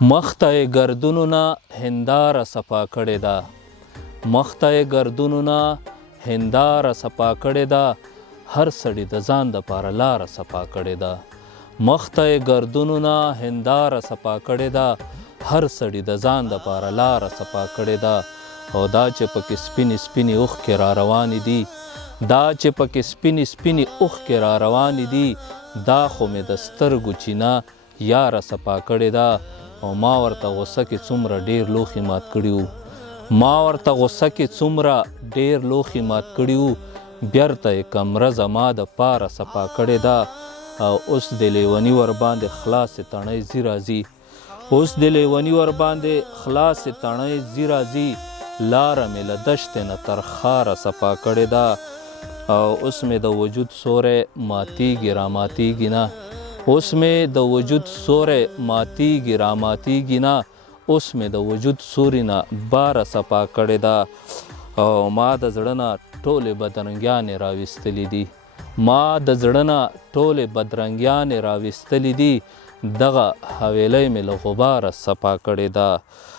مخته گردونو نه هنداره صفا کړې ده، مخته گردونو نه هنداره صفا کړې ده، هر سړي د ځان دپاره لاره صفا کړې ده. مخته گردونو نه هنداره صفا کړې ده، هر سړي د ځان دپاره لاره صفا کړې ده. او دا چې پکې سپینې سپینې اوښکې را روانې دي، دا چې پکې سپینې سپینې اوښکې را روانې دي، دا خو مې د سترګو چینه یاره صفا کړې ده. او ما ورته غوسه کې څومره ډېر لوښي مات کړي وو، ما ورته غوسه کې څومره ډېر لوښي مات کړي وو، بیرته یې کمره زما دپاره صفا کړې ده. او اوس د لیوني ورباندې خلاصې تڼۍ ځي راځي، اوس د لیوني ورباندې خلاصې تڼۍ ځي راځي، لاره مې له دشتې نه تر ښاره صفا کړې ده. او اوس مې د وجود سوری ماتیږي را ماتیږي نه، اوس مې د وجود سوری ماتیږي را ماتیږي نه، اوس مې د وجود سوري نه باره صفا کړې ده. او ما د زړه نه ټولې بدرنګیانې راویستلې دي، ما د زړه نه ټولې بدرنګیانې راویستلې دي، دغه حویلی مې له غباره صفا کړې ده.